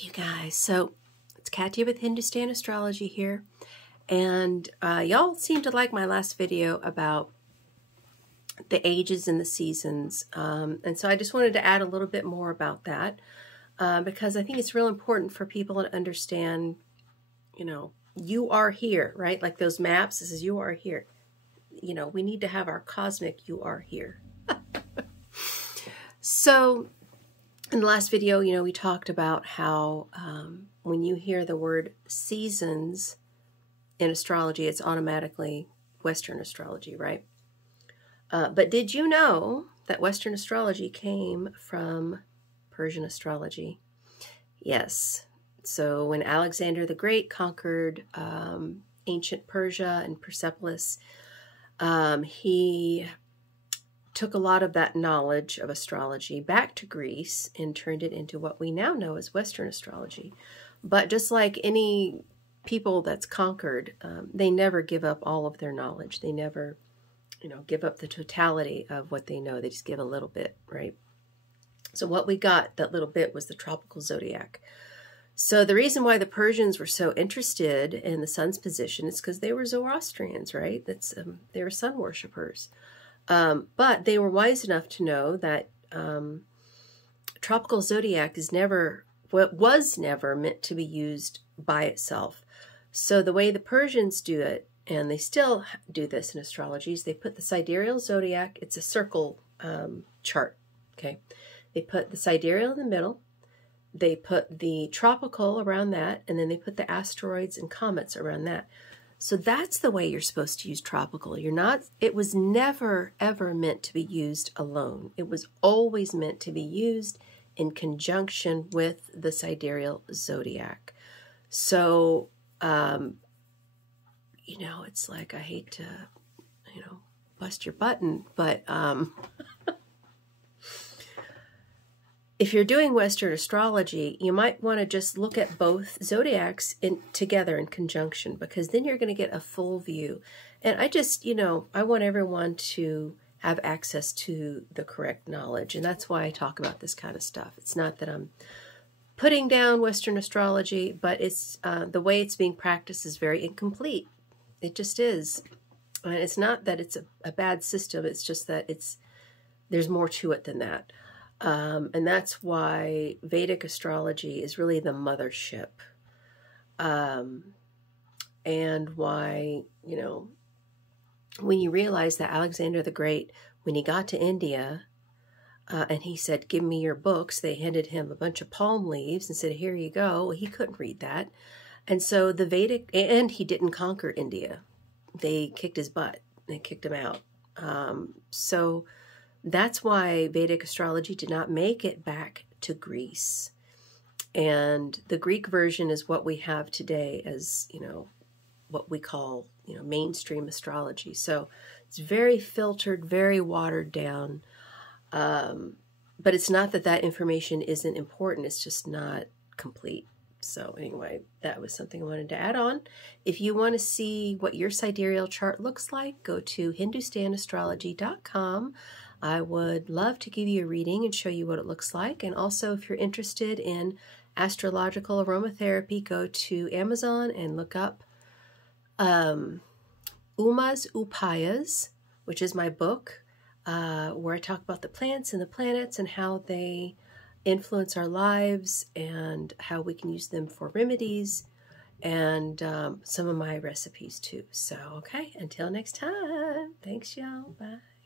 You guys, so it's Katya with Hindustan Astrology here, and y'all seem to like my last video about the ages and the seasons, and so I just wanted to add a little bit more about that because I think it's real important for people to understand, you know, you are here, right? Like those maps, this is you are here. You know, we need to have our cosmic you are here. So in the last video, you know, we talked about how when you hear the word seasons in astrology, it's automatically Western astrology, right? But did you know that Western astrology came from Persian astrology? Yes. So when Alexander the Great conquered ancient Persia and Persepolis, he took a lot of that knowledge of astrology back to Greece and turned it into what we now know as Western astrology. But just like any people that's conquered, they never give up all of their knowledge. They never, you know, give up the totality of what they know. They just give a little bit, right? So what we got, that little bit, was the tropical zodiac. So the reason why the Persians were so interested in the sun's position is because they were Zoroastrians, right? That's they were sun worshippers. But they were wise enough to know that tropical zodiac is was never meant to be used by itself. So the way the Persians do it, and they still do this in astrology, is they put the sidereal zodiac, it's a circle chart, okay? They put the sidereal in the middle, they put the tropical around that, and then they put the asteroids and comets around that. So that's the way you're supposed to use tropical. It was never, ever meant to be used alone. It was always meant to be used in conjunction with the sidereal zodiac. So, you know, it's like, I hate to, you know, bust your button, but if you're doing Western astrology, you might want to just look at both zodiacs together in conjunction, because then you're going to get a full view. And I just, you know, I want everyone to have access to the correct knowledge. And that's why I talk about this kind of stuff. It's not that I'm putting down Western astrology, but it's the way it's being practiced is very incomplete. It just is. And it's not that it's a bad system. It's just that there's more to it than that. And that's why Vedic astrology is really the mothership. And why, you know, when you realize that Alexander the Great, when he got to India, and he said, "Give me your books," they handed him a bunch of palm leaves and said, "Here you go." Well, he couldn't read that. And so the Vedic, and he didn't conquer India. They kicked his butt. They kicked him out. So that's why Vedic astrology did not make it back to Greece. And the Greek version is what we have today as, you know, what we call, you know, mainstream astrology. So it's very filtered, very watered down. But it's not that that information isn't important. It's just not complete. So anyway, that was something I wanted to add on. If you want to see what your sidereal chart looks like, go to hindustanastrology.com. I would love to give you a reading and show you what it looks like. And also, if you're interested in astrological aromatherapy, go to Amazon and look up Uma's Upayas, which is my book, where I talk about the plants and the planets and how they influence our lives and how we can use them for remedies, and some of my recipes too. So, okay, until next time, thanks y'all, bye.